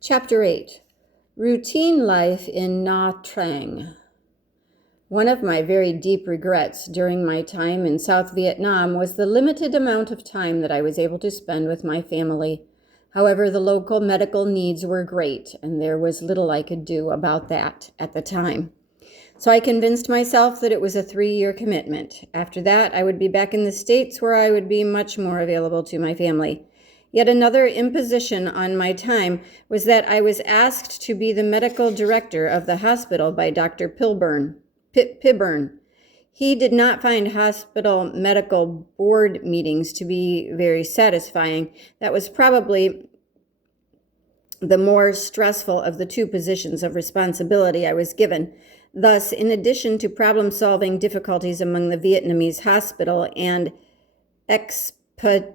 Chapter 8. Routine Life in Nha Trang. One of my very deep regrets during my time in South Vietnam was the limited amount of time that I was able to spend with my family. However, the local medical needs were great, and there was little I could do about that at the time. So I convinced myself that it was a 3-year commitment. After that, I would be back in the States where I would be much more available to my family. Yet another imposition on my time was that I was asked to be the medical director of the hospital by Dr. Pibburn. He did not find hospital medical board meetings to be very satisfying. That was probably the more stressful of the two positions of responsibility I was given. Thus, in addition to problem-solving difficulties among the Vietnamese hospital and expatriate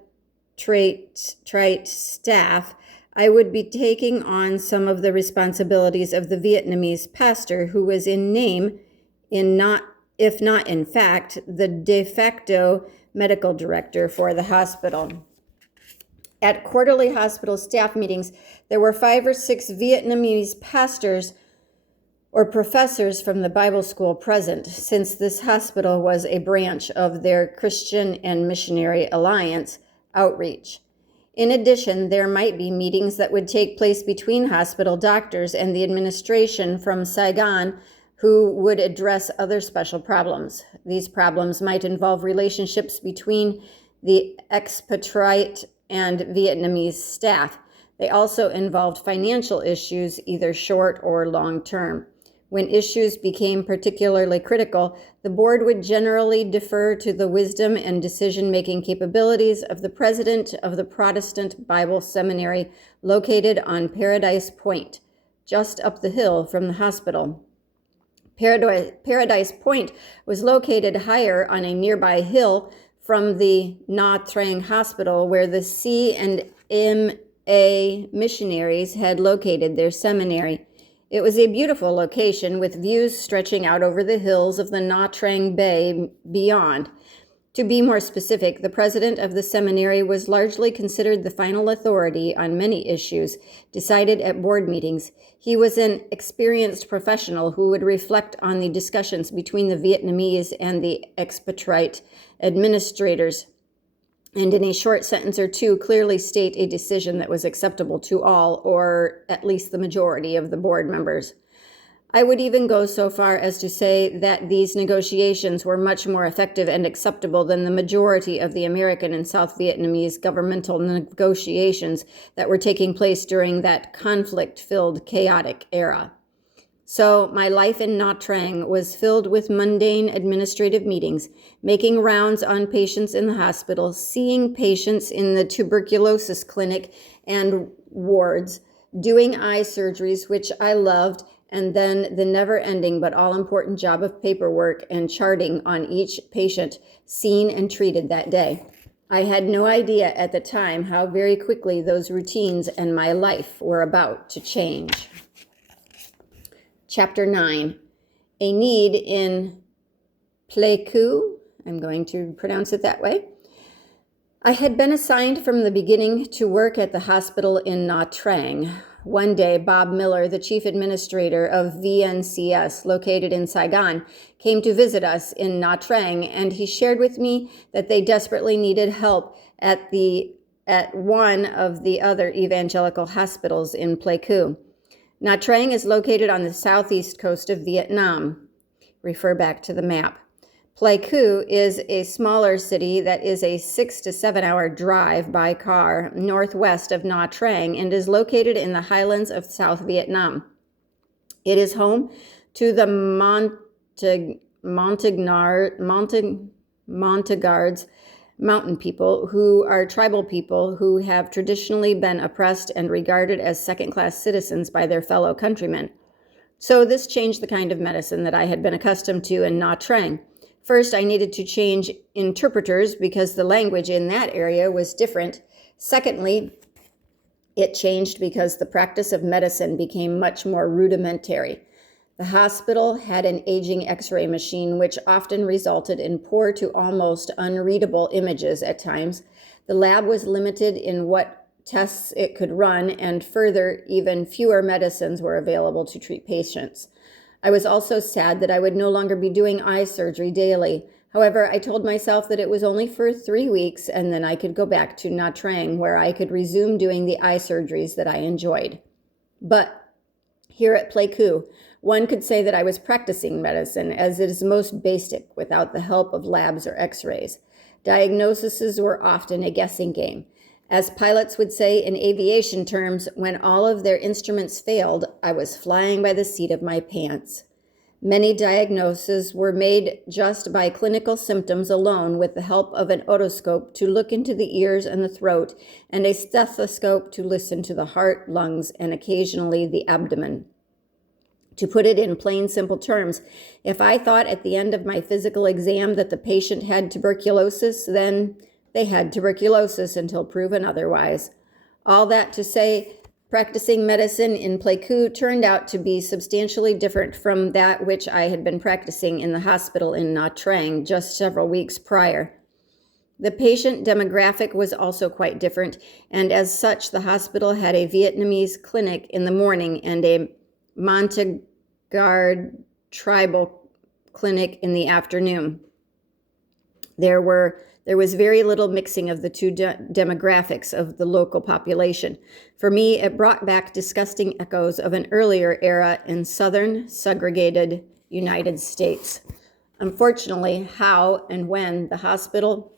staff, I would be taking on some of the responsibilities of the Vietnamese pastor, who was in name, if not in fact, the de facto medical director for the hospital. At quarterly hospital staff meetings, there were 5 or 6 Vietnamese pastors or professors from the Bible school present, since this hospital was a branch of their Christian and Missionary Alliance outreach. In addition, there might be meetings that would take place between hospital doctors and the administration from Saigon, who would address other special problems. These problems might involve relationships between the expatriate and Vietnamese staff. They also involved financial issues, either short or long term. When issues became particularly critical, the board would generally defer to the wisdom and decision-making capabilities of the president of the Protestant Bible Seminary located on Paradise Point, just up the hill from the hospital. Paradise Point was located higher on a nearby hill from the Nha Trang Hospital, where the C&MA missionaries had located their seminary. It was a beautiful location with views stretching out over the hills of the Nha Trang Bay beyond. To be more specific, the president of the seminary was largely considered the final authority on many issues decided at board meetings. He was an experienced professional who would reflect on the discussions between the Vietnamese and the expatriate administrators, and in a short sentence or two clearly state a decision that was acceptable to all, or at least the majority of the board members. I would even go so far as to say that these negotiations were much more effective and acceptable than the majority of the American and South Vietnamese governmental negotiations that were taking place during that conflict-filled, chaotic era. So my life in Nha Trang was filled with mundane administrative meetings, making rounds on patients in the hospital, seeing patients in the tuberculosis clinic and wards, doing eye surgeries, which I loved, and then the never-ending but all-important job of paperwork and charting on each patient seen and treated that day. I had no idea at the time how very quickly those routines and my life were about to change. Chapter 9, a need in Pleiku. I'm going to pronounce it that way. I had been assigned from the beginning to work at the hospital in Nha Trang. One day, Bob Miller, the chief administrator of VNCS located in Saigon, came to visit us in Nha Trang, and he shared with me that they desperately needed help at one of the other evangelical hospitals in Pleiku. Nha Trang is located on the southeast coast of Vietnam. Refer back to the map. Pleiku is a smaller city that is a 6 to 7 hour drive by car northwest of Nha Trang and is located in the highlands of South Vietnam. It is home to the Montagnards mountain people, who are tribal people who have traditionally been oppressed and regarded as second-class citizens by their fellow countrymen. So this changed the kind of medicine that I had been accustomed to in Nha Trang. First, I needed to change interpreters because the language in that area was different. Secondly, it changed because the practice of medicine became much more rudimentary. The hospital had an aging X-ray machine, which often resulted in poor to almost unreadable images at times. The lab was limited in what tests it could run, and further, even fewer medicines were available to treat patients. I was also sad that I would no longer be doing eye surgery daily. However, I told myself that it was only for 3 weeks and then I could go back to Nha Trang, where I could resume doing the eye surgeries that I enjoyed. But here at Pleiku, one could say that I was practicing medicine, as it is most basic without the help of labs or x-rays. Diagnoses were often a guessing game. As pilots would say in aviation terms, when all of their instruments failed, I was flying by the seat of my pants. Many diagnoses were made just by clinical symptoms alone, with the help of an otoscope to look into the ears and the throat, and a stethoscope to listen to the heart, lungs, and occasionally the abdomen. To put it in plain, simple terms, if I thought at the end of my physical exam that the patient had tuberculosis, then they had tuberculosis until proven otherwise. All that to say, practicing medicine in Pleiku turned out to be substantially different from that which I had been practicing in the hospital in Nha Trang just several weeks prior. The patient demographic was also quite different, and as such, the hospital had a Vietnamese clinic in the morning and a Montagnard tribal clinic in the afternoon. There was very little mixing of the two demographics of the local population. For me, it brought back disgusting echoes of an earlier era in southern, segregated United States. Unfortunately, how and when the hospital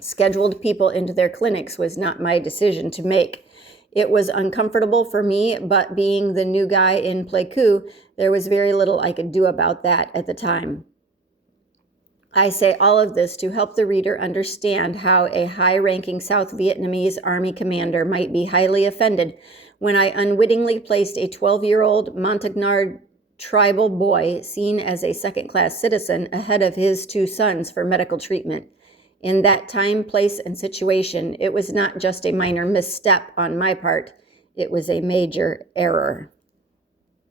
scheduled people into their clinics was not my decision to make. It was uncomfortable for me, but being the new guy in Pleiku, there was very little I could do about that at the time. I say all of this to help the reader understand how a high-ranking South Vietnamese army commander might be highly offended when I unwittingly placed a 12-year-old Montagnard tribal boy, seen as a second-class citizen, ahead of his 2 sons for medical treatment. In that time, place, and situation, it was not just a minor misstep on my part, it was a major error.